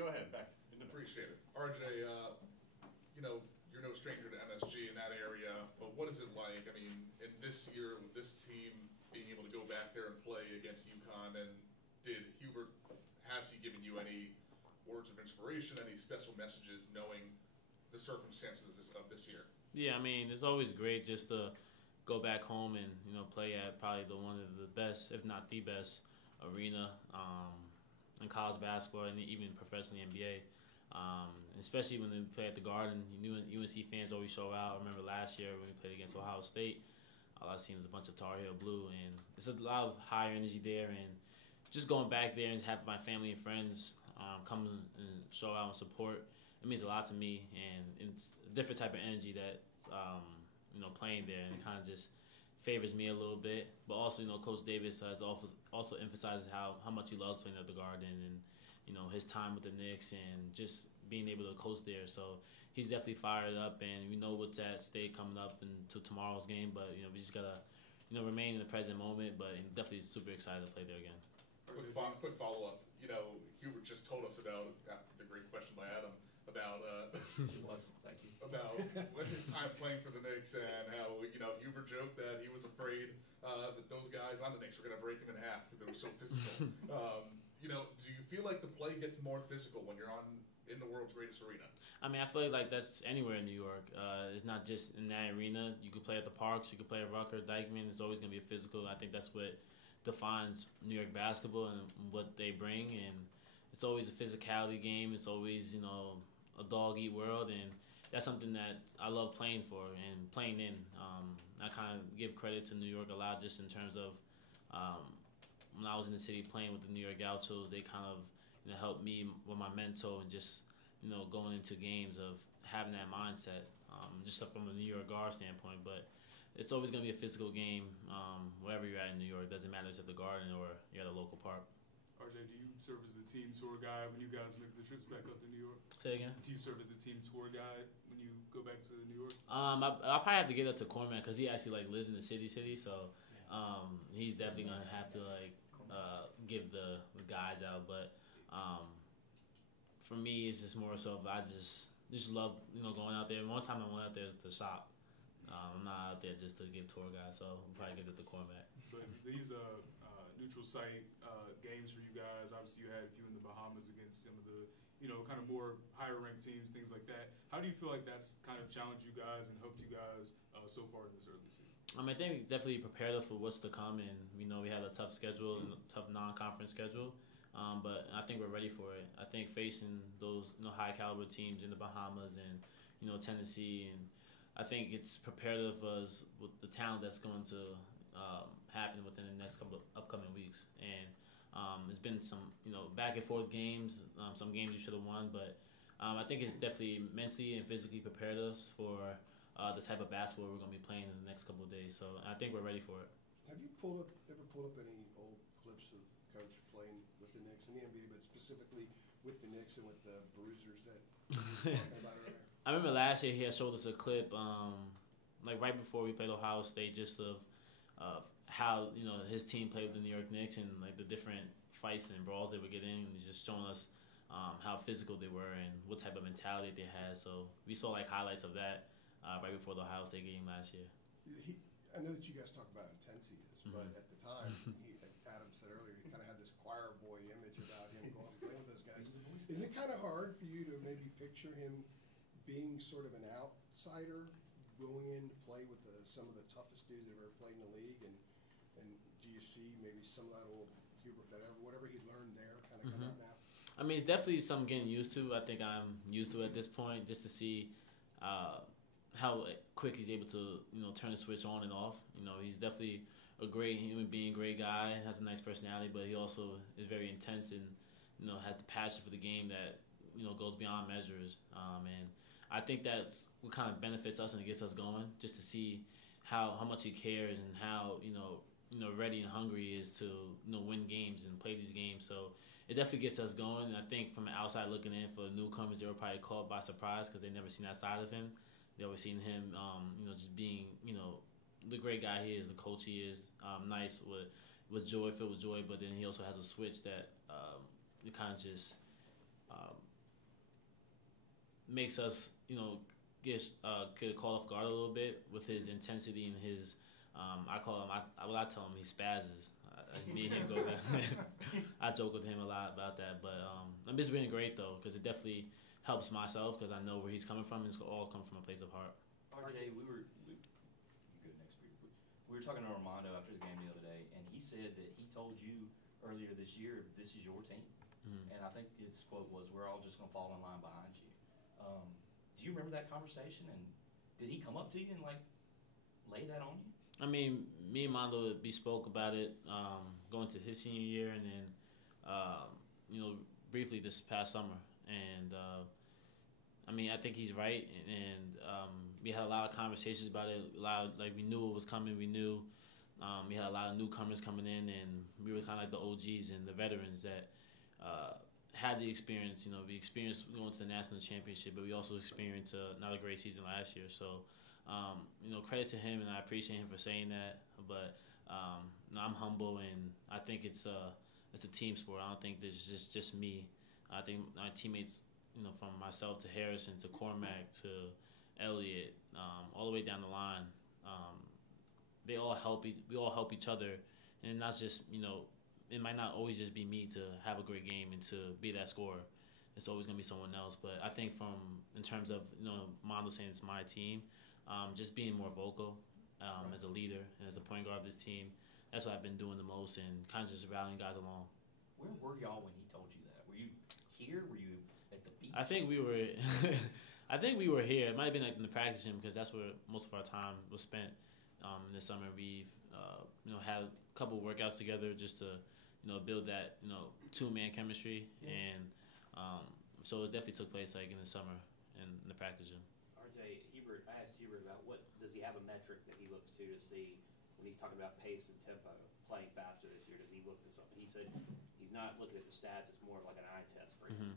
Go ahead, back. Appreciate it. RJ, you know, you're no stranger to MSG in that area, but what is it like? I mean, in this year with this team being able to go back there and play against UConn, and has he given you any words of inspiration, any special messages, knowing the circumstances of this year? Yeah, I mean, it's always great just to go back home and, play at probably one of the best, if not the best, arena in college basketball and even professionally NBA. Especially when we play at the Garden, UNC fans always show out. I remember last year when we played against Ohio State, all I seen was a bunch of Tar Heel blue, and it's a lot of higher energy there. And just going back there and have my family and friends come and show out and support, it means a lot to me. And it's a different type of energy that playing there, and it kind of just favors me a little bit. But also, Coach Davis has also emphasizes how much he loves playing at the Garden, and his time with the Knicks and just being able to coach there. So he's definitely fired up, and we know what's at stake coming up into tomorrow's game. But we just gotta remain in the present moment. But definitely super excited to play there again. Quick follow up. Hubert just told us about, after the great question by Adam, about thank you, about his time playing for the Knicks, and how Hubert joked that he was afraid that those guys on the Knicks were going to break him in half because they were so physical. Do you feel like the play gets more physical when you're in the world's greatest arena? I mean, I feel like that's anywhere in New York. It's not just in that arena. You could play at the Parks, you could play at Rucker, Dykeman. It's always going to be a physical. I think that's what defines New York basketball and what they bring. And it's always a physicality game. It's always, a dog-eat world. And that's something that I love playing for and playing in. I kind of give credit to New York a lot just in terms of when I was in the city playing with the New York Gauchos, they kind of helped me with my mental and just going into games of having that mindset, just from a New York guard standpoint. But it's always going to be a physical game wherever you're at in New York. It doesn't matter if it's at the Garden or you're at a local park. RJ, do you serve as the team tour guide when you guys make the trips back up to New York? Say again? Do you serve as the team tour guide when you go back to New York? I'll probably have to get up to Cormac because he actually lives in the city. So he's definitely gonna have to give the guides out. But for me, it's just more so I just love going out there. One time I went out there to shop. I'm not out there just to give tour guides, so I'll probably get it to Cormac. But these neutral site games for you guys, obviously you had a few in the Bahamas against some of the kind of more higher ranked teams, things like that. How do you feel like that's kind of challenged you guys and helped you guys so far in this early season? I think we definitely prepared us for what's to come, and we had a tough schedule, tough non-conference schedule. But I think we're ready for it. I think facing those high caliber teams in the Bahamas and Tennessee, and I think it's prepared us with the talent that's going to happen within the next couple of upcoming weeks. And it's been some back and forth games, some games you should have won, but I think it's definitely mentally and physically prepared us for the type of basketball we're going to be playing in the next couple of days. So I think we're ready for it. Have you ever pulled up any old clips of Coach playing with the Knicks in the NBA, but specifically with the Knicks and with the Bruisers that you were talking about earlier? I remember last year he had showed us a clip, right before we played Ohio State, just of how his team played with the New York Knicks and the different fights and brawls they would get in, and just showing us how physical they were and what type of mentality they had. So we saw highlights of that right before the Ohio State game last year. I know that you guys talk about how intense he is, but at the time, like Adam said earlier, he kind of had this choir boy image about him going and playing with those guys. Is it kind of hard for you to maybe picture him being sort of an outsider, going in to play with some of the toughest dudes that ever played in the league, and do you see maybe some of that old Hubert, whatever he learned there, kind of come out now? I mean, it's definitely something getting used to. I think I'm used to it at this point, just to see how quick he's able to turn the switch on and off. He's definitely a great human being, great guy, has a nice personality, but he also is very intense and has the passion for the game that goes beyond measures. And I think that's what kind of benefits us and it gets us going, just to see how much he cares and how ready and hungry he is to win games and play these games. So it definitely gets us going. And I think from the outside looking in, for newcomers, they were probably caught by surprise because they never seen that side of him. They always seen him, just being the great guy he is, the coach he is, nice filled with joy. But then he also has a switch that it kind of just makes us, get caught off guard a little bit with his intensity and his. I call him. I tell him he spazzes. Me and him go back. I joke with him a lot about that, but it's been great though because it definitely helps myself because I know where he's coming from. It's all come from a place of heart. RJ, we were talking to Armando after the game the other day, and he said that he told you earlier this year, this is your team. And I think his quote was, we're all just going to fall in line behind you. Do you remember that conversation? And did he come up to you and, lay that on you? I mean, me and Mondo, we spoke about it going to his senior year and then, briefly this past summer. And, I think he's right. And we had a lot of conversations about it. We knew what was coming. We knew we had a lot of newcomers coming in, and we were kind of like the OGs and the veterans that had the experience. We experienced going to the national championship, but we also experienced another great season last year. So, credit to him, and I appreciate him for saying that. But I'm humble, and I think it's a team sport. I don't think there's just me. I think my teammates, from myself to Harrison to Cormac to Elliott, all the way down the line, we all help each other, and not just it might not always just be me to have a great game and to be that scorer. It's always gonna be someone else. But I think in terms of Mondo saying it's my team, just being more vocal as a leader and as a point guard of this team, that's what I've been doing the most, and kind of just rallying guys along. Where were y'all when he told you that? Were you here? Were you at the beach? I think we were. I think we were here. It might have been in the practice gym because that's where most of our time was spent. In the summer, we've had a couple of workouts together just to build that two-man chemistry, and so it definitely took place in the summer in the practice gym. RJ, I asked Hubert about what does he have a metric that he looks to see when he's talking about pace and tempo, playing faster this year? Does he look to something? He said he's not looking at the stats; it's more of like an eye test for him.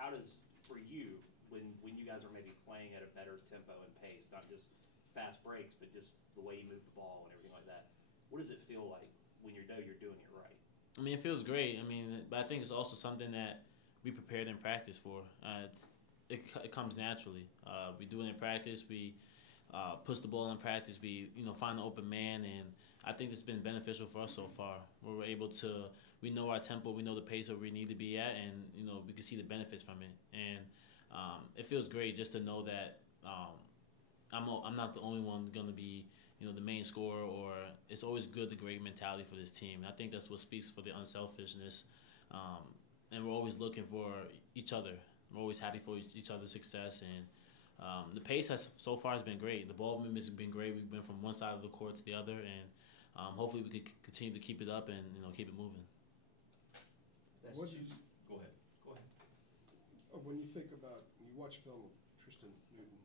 How does for you when you guys are maybe playing at a better tempo and pace, not just fast breaks, but just the way you move the ball and everything like that? What does it feel like when you know you're doing it right? It feels great. But I think it's also something that we prepared in practice for. It comes naturally. We do it in practice. We push the ball in practice. We find an open man, and I think it's been beneficial for us so far. We're able to. We know our tempo. We know the pace where we need to be at, and we can see the benefits from it. And it feels great just to know that I'm not the only one going to be the main scorer, or it's always good, the great mentality for this team. And I think that's what speaks for the unselfishness, and we're always looking for each other. We're always happy for each other's success, and the pace so far has been great. The ball movement has been great. We've been from one side of the court to the other, and hopefully we could continue to keep it up and keep it moving. Go ahead. When you think about, you watch film of Tristan Newton,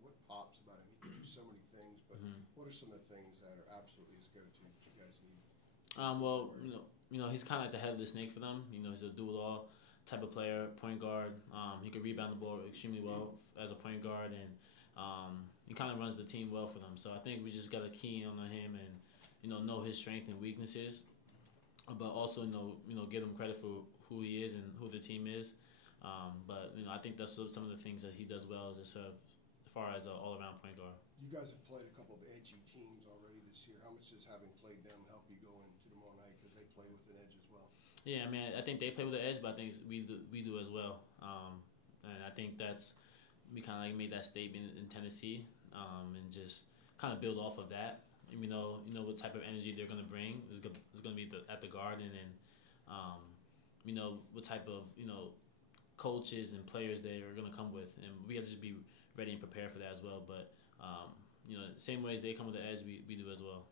what pops about him? He can do so many things, but what are some of the things that are absolutely his go-to that you guys need? He's kind of like the head of the snake for them. He's a do-it-all type of player, point guard. He can rebound the ball extremely well as a point guard, and he kind of runs the team well for them. So I think we just got to key in on him and know his strengths and weaknesses, but also give him credit for who he is and who the team is. But I think that's some of the things that he does well, just as far as an all-around point guard. You guys have played a couple of edgy teams already this year. How much does having played them help you go into tomorrow night, because they play with an edge as well? Yeah, I think they play with an edge, but I think we do as well. And I think we kind of made that statement in Tennessee, and just kind of build off of that. What type of energy they're going to bring is going to be at the Garden, and what type of coaches and players they are going to come with, and we have to just be ready and prepared for that as well. But same way as they come with the edge, we do as well.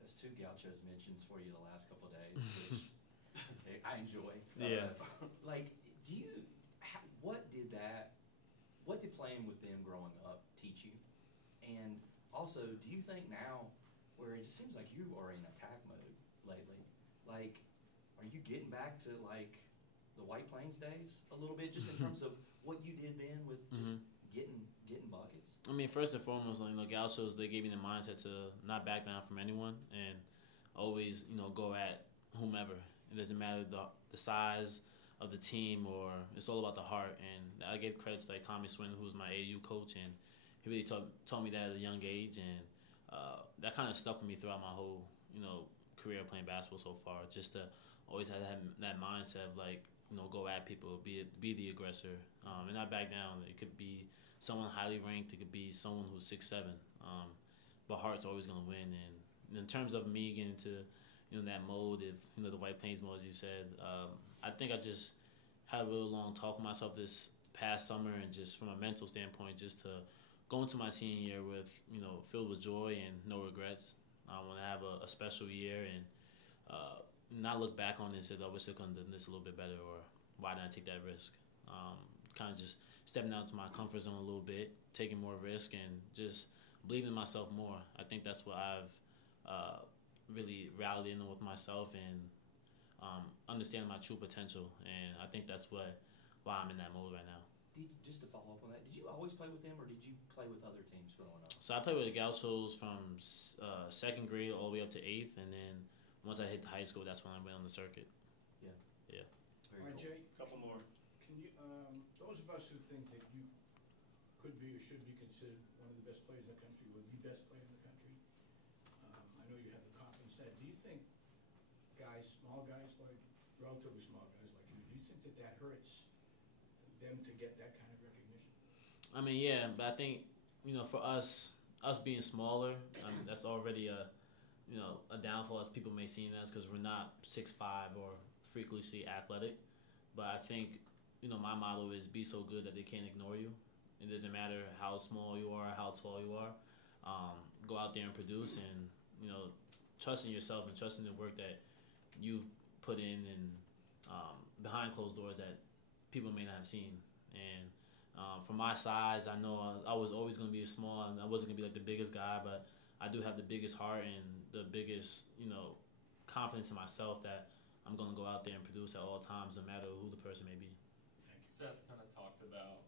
There's two Gauchos mentions for you the last couple of days, which I enjoy. Yeah. What did playing with them growing up teach you? And also, do you think now, where it just seems like you are in attack mode lately, are you getting back to the White Plains days a little bit, just in terms of what you did then with just getting buckets? First and foremost, Gauchos, they gave me the mindset to not back down from anyone and always, go at whomever. It doesn't matter the size, of the team, or it's all about the heart. And I give credit to like Tommy Swin, who's my AU coach, and he really taught me that at a young age, and that kind of stuck with me throughout my whole career playing basketball so far. Just to always have that mindset of like go at people, be the aggressor, and not back down. It could be someone highly ranked, it could be someone who's 6'7", but heart's always gonna win. And in terms of me getting into that mode, if the White Plains mode, as you said, I think I just had a real long talk with myself this past summer, and just from a mental standpoint, just to go into my senior year with filled with joy and no regrets. I want to have a special year and not look back on this and I wish I could have done this a little bit better, or why didn't I take that risk. Kind of just stepping out to my comfort zone a little bit, taking more risk, and just believing in myself more. I think that's what I've really rallied in with myself, and understand my true potential. And I think that's why I'm in that mode right now. Just to follow up on that, did you always play with them, or did you play with other teams growing up? So I played with the Gauchos from second grade all the way up to 8th, and then once I hit high school, that's when I went on the circuit. Yeah. Yeah. Very cool. RJ, Couple more. can you, those of us who think that you could be or should be considered one of the best players in the country, or the best player in the country, I know you have the confidence that. Do you think small guys like, relatively small guys like you, do you think that hurts them to get that kind of recognition? I mean, yeah, but I think for us being smaller, that's already a downfall, as people may see in us, because we're not 6'5" or freakishly athletic. But I think my motto is be so good that they can't ignore you. It doesn't matter how small you are, how tall you are. Go out there and produce, and trusting yourself and trusting the work that you've put in, and behind closed doors that people may not have seen. And for my size, I know I was always going to be small, and I wasn't going to be like the biggest guy, but I do have the biggest heart and the biggest confidence in myself that I'm going to go out there and produce at all times, no matter who the person may be. Seth kind of talked about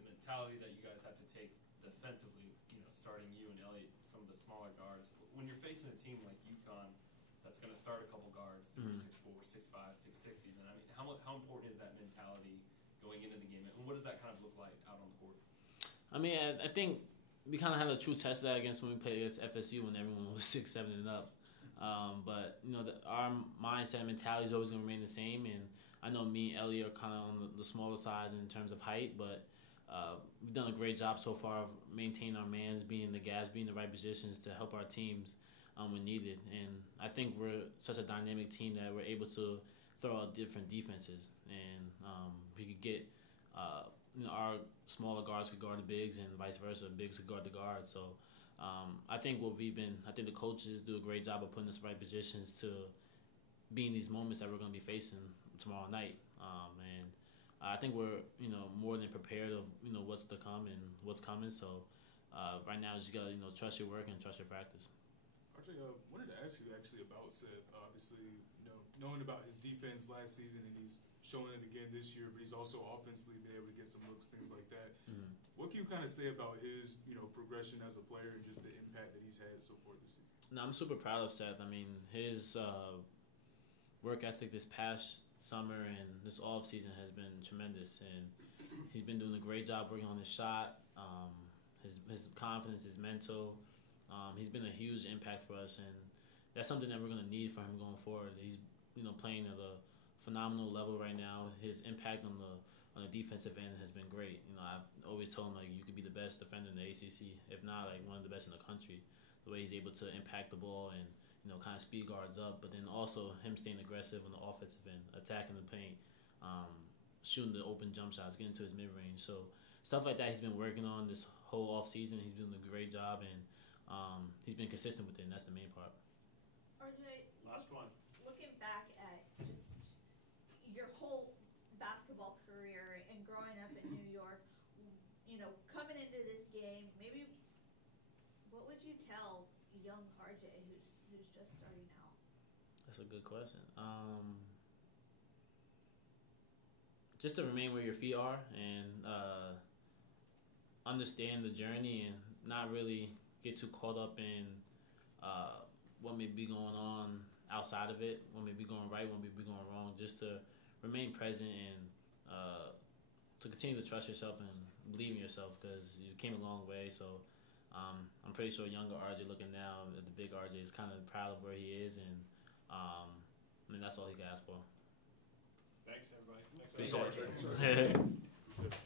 the mentality that you guys have to take defensively, starting you and Elliott, some of the smaller guards. When you're facing a team like UConn that's going to start a couple guards, that are 6'4", 6'5", 6'6", even, I mean, how important is that mentality going into the game, and what does that kind of look like out on the court? I mean, I think we kind of had a true test of that against when we played against FSU, when everyone was 6'7" and up. But our mindset and mentality is always going to remain the same. And I know me and Ellie are kind of on the smaller side in terms of height, but we've done a great job so far of maintaining our mans, being in the gaps, being in the right positions to help our teams when needed. And I think we're such a dynamic team that we're able to throw out different defenses, and we could get our smaller guards could guard the bigs, and vice versa, bigs could guard the guards. So I think I think the coaches do a great job of putting us in the right positions to be in these moments that we're going to be facing tomorrow night. And I think we're more than prepared of what's to come and what's coming. So right now, you just gotta trust your work and trust your practice. RJ, wanted to ask you actually about Seth. Obviously, knowing about his defense last season, and he's showing it again this year, but he's also offensively been able to get some looks, things like that. Mm-hmm. What can you kind of say about his progression as a player and just the impact that he's had so far this season? No, I'm super proud of Seth. I mean, his work ethic this past summer and this offseason has been tremendous, and he's been doing a great job working on his shot, his confidence, his mental. He's been a huge impact for us, and that's something that we're going to need for him going forward. He's playing at a phenomenal level right now. His impact on the defensive end has been great. I've always told him, like, you could be the best defender in the ACC, if not like one of the best in the country. The way he's able to impact the ball and kind of speed guards up, but then also him staying aggressive on the offensive end, attacking the paint, shooting the open jump shots, getting to his mid range. So stuff like that he's been working on this whole off season. He's doing a great job, and he's been consistent with it, and that's the main part. RJ, Last one. looking back at just your whole basketball career and growing up in New York, coming into this game, maybe what would you tell young RJ who's just starting out? That's a good question. Just to remain where your feet are and understand the journey and not really get too caught up in what may be going on outside of it, what may be going right, what may be going wrong. Just to remain present and to continue to trust yourself and believe in yourself because you came a long way. So I'm pretty sure younger RJ looking now at the big RJ is kind of proud of where he is, and I mean that's all he can ask for. Thanks, everybody. Thanks, RJ.